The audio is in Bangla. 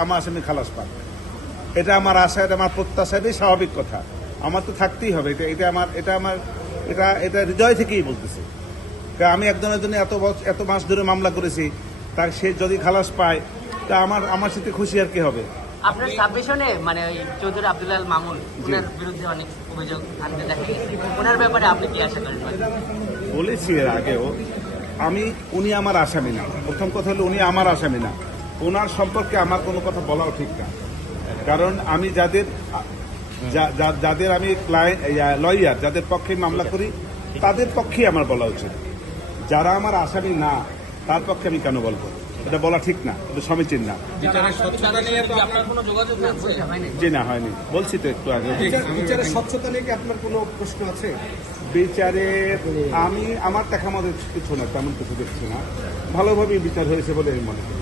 আমার আসামি খালাস পান, এটা আমার আশা, এটা আমার প্রত্যাশা, এটাই স্বাভাবিক কথা। আমার তো থাকতেই হবে, এটা হৃদয় থেকেই বলতেছি। আমি একজনের জন্য এত মাস ধরে মামলা করেছি, তার সে যদি খালাস পায় তা আমার সাথে খুশি আর কি হবে। আপনার সাবমিশনে মানে ওই চৌধুরী আব্দুল মামুন ওনার বিরুদ্ধে অনেক অভিযোগ আনতে দেখা গেছে, ওনার ব্যাপারে আপনি কি আশা করেন? বলেছি এর আগেও, উনি আমার আসামি না। প্রথম কথা হলো উনি আমার আসামি না, ওনার সম্পর্কে আমার কোনো কথা বলাও ঠিক না। কারণ আমি যাদের আমি লয়ার, যাদের পক্ষে মামলা করি তাদের পক্ষেই আমার বলা উচিত। যারা আমার আসামি না তার পক্ষে আমি কেন বলবো? এটা বলা ঠিক না, এটা সমীচীন না। জি না, হয়নি, বলছি তো একটু আগে। বিচারের স্বচ্ছতা নিয়ে কি আপনার কোনো প্রশ্ন আছে? বিচারে আমার দেখা মতো কিছু না, তেমন কিছু দেখছি না। ভালোভাবেই বিচার হয়েছে বলে আমি মনে করি।